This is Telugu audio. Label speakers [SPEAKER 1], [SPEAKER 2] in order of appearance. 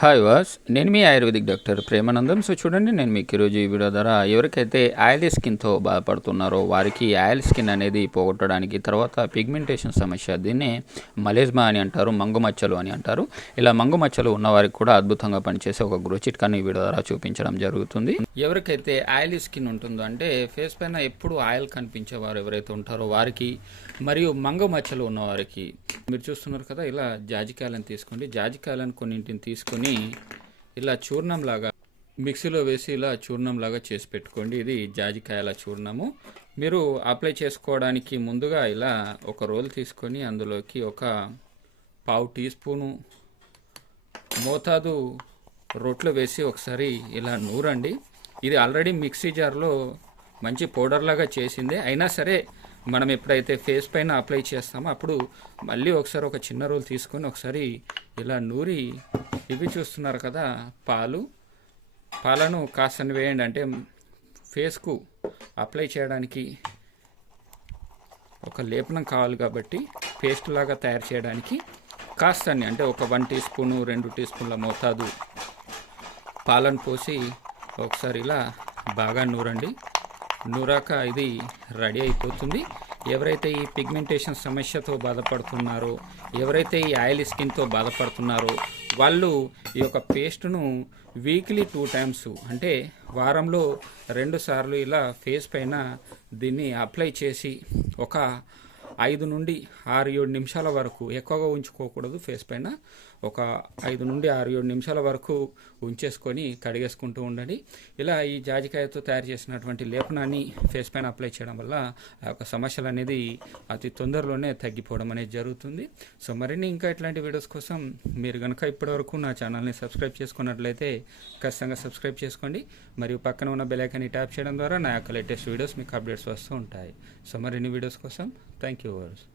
[SPEAKER 1] హాయ్ వాస్ నేను మీ ఆయుర్వేదిక్ డాక్టర్ ప్రేమానందం. సో చూడండి నేను మీకు ఈరోజు ఈ వీడియో ద్వారా ఎవరికైతే ఆయిల్ స్కిన్తో బాధపడుతున్నారో వారికి ఆయిల్ స్కిన్ అనేది పోగొట్టడానికి తర్వాత పిగ్మెంటేషన్ సమస్య దీన్ని మలేజ్మా అని అంటారు మంగుమచ్చలు అని అంటారు. ఇలా మంగు మచ్చలు ఉన్న వారికి కూడా అద్భుతంగా పనిచేసే ఒక గృహ చిట్కాని ఈ వీడియో ద్వారా చూపించడం జరుగుతుంది. ఎవరికైతే ఆయిల్ స్కిన్ ఉంటుందో అంటే ఫేస్ పైన ఎప్పుడు ఆయిల్ కనిపించే వారు ఎవరైతే ఉంటారో వారికి మరియు మంగ మచ్చలు మీరు చూస్తున్నారు కదా ఇలా జాజికాయలను తీసుకోండి. జాజికాయలను కొన్నింటిని తీసుకొని ఇలా చూర్ణం లాగా మిక్సీలో వేసి ఇలా చూర్ణంలాగా చేసి పెట్టుకోండి. ఇది జాజికాయల చూర్ణము. మీరు అప్లై చేసుకోవడానికి ముందుగా ఇలా ఒక రోల్ తీసుకొని అందులోకి ఒక పావు టీ స్పూను మోతాదు రొట్లు వేసి ఒకసారి ఇలా నూరండి. ఇది ఆల్రెడీ మిక్సీ జార్లో మంచి పౌడర్ లాగా చేసిందే. అయినా సరే మనం ఎప్పుడైతే ఫేస్ పైన అప్లై చేస్తామో అప్పుడు మళ్ళీ ఒకసారి ఒక చిన్న రోల్ తీసుకొని ఒకసారి ఇలా నూరి ఇవి చూస్తున్నారు కదా పాలు. పాలను కాస్త వేయండి. అంటే ఫేస్కు అప్లై చేయడానికి ఒక లేపనం కావాలి కాబట్టి పేస్ట్ లాగా తయారు చేయడానికి కాస్త అంటే ఒక వన్ టీ స్పూను రెండు టీ స్పూన్ల మోతాదు పాలను పోసి ఒకసారి ఇలా బాగా నూరండి. నూరాక ఇది రెడీ అయిపోతుంది. ఎవరైతే ఈ పిగ్మెంటేషన్ సమస్యతో బాధపడుతున్నారో ఎవరైతే ఈ ఆయిల్ స్కిన్తో బాధపడుతున్నారో వాళ్ళు ఈ యొక్క పేస్ట్ను వీక్లీ టూ టైమ్స్ అంటే వారంలో రెండు సార్లు ఇలా ఫేస్ పైన దీన్ని అప్లై చేసి ఒక ఐదు నుండి ఆరు ఏడు నిమిషాల వరకు ఎక్కువగా ఉంచుకోకూడదు ఫేస్ పైన. ఒక ఐదు నుండి ఆరు ఏడు నిమిషాల వరకు ఉంచేసుకొని కడిగేసుకుంటూ ఉండండి. ఇలా ఈ జాజికాయతో తయారు చేసినటువంటి లేపనాన్ని ఫేస్ పైన అప్లై చేయడం వల్ల ఆ యొక్క సమస్యలు అనేది అతి తొందరలోనే తగ్గిపోవడం అనేది జరుగుతుంది. సో మరిన్ని ఇంకా ఇట్లాంటి వీడియోస్ కోసం మీరు కనుక ఇప్పటివరకు నా ఛానల్ని సబ్స్క్రైబ్ చేసుకున్నట్లయితే ఖచ్చితంగా సబ్స్క్రైబ్ చేసుకోండి. మరియు పక్కన ఉన్న బెల్ ఐకాన్ని ట్యాప్ చేయడం ద్వారా నా యొక్క లేటెస్ట్ వీడియోస్ మీకు అప్డేట్స్ వస్తూ ఉంటాయి. సో మరిన్ని వీడియోస్ కోసం థ్యాంక్ యూ viewers